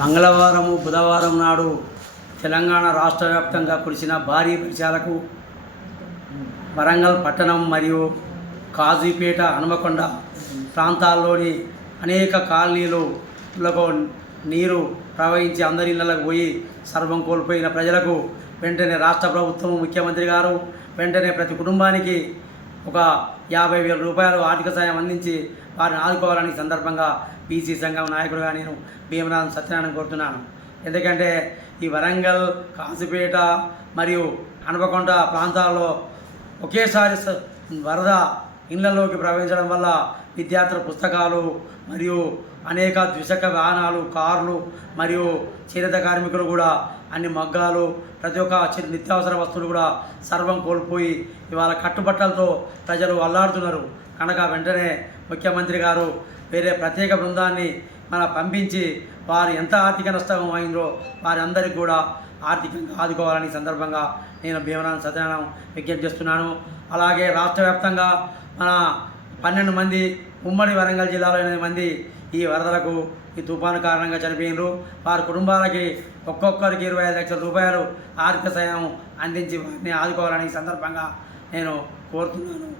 మంగళవారం బుధవారం నాడు తెలంగాణ రాష్ట్ర వ్యాప్తంగా కురిసిన భారీ వర్షాలకు వరంగల్ పట్టణం మరియు కాజీపేట హనుమకొండ ప్రాంతాల్లోని అనేక కాలనీలకు నీరు ప్రవహించి అందరి ఇళ్లకు పోయి సర్వం కోల్పోయిన ప్రజలకు వెంటనే రాష్ట్ర ప్రభుత్వం ముఖ్యమంత్రి గారు వెంటనే ప్రతి కుటుంబానికి ఒక 50,000 రూపాయలు ఆర్థిక సాయం అందించి వారిని ఆదుకోవాలని సందర్భంగా బీసీ సంఘం నాయకుడుగా నేను భీమనాథం సత్యనారాయణ కోరుతున్నాను. ఎందుకంటే ఈ వరంగల్ కాజీపేట మరియు హనుమకొండ ప్రాంతాల్లో ఒకేసారి వరద ఇళ్లలోకి ప్రవహించడం వల్ల విద్యార్థుల పుస్తకాలు మరియు అనేక ద్విచక్ర వాహనాలు, కార్లు మరియు చేనేత కార్మికులు కూడా అన్ని మగ్గాలు ప్రతి ఒక్క నిత్యావసర వస్తువులు కూడా సర్వం కోల్పోయి ఇవాళ కట్టుబట్టలతో ప్రజలు అల్లాడుతున్నారు. కనుక వెంటనే ముఖ్యమంత్రి గారు వేరే ప్రత్యేక బృందాన్ని పంపించి వారు ఎంత ఆర్థిక నష్టం అయిందో వారి అందరికీ కూడా ఆర్థికంగా ఆదుకోవాలని సందర్భంగా నేను భీమనాథం సత్యనారాయణ విజ్ఞప్తి చేస్తున్నాను. అలాగే రాష్ట్ర వ్యాప్తంగా మన 12 మంది ఉమ్మడి వరంగల్ జిల్లాలో 8 మంది ఈ వరదలకు ఈ తుఫాను కారణంగా చనిపోయినారు. వారి కుటుంబాలకి ఒక్కొక్కరికి 25 లక్షల రూపాయలు ఆర్థిక సాయం అందించి వారిని ఆదుకోవాలని సందర్భంగా నేను కోరుతున్నాను.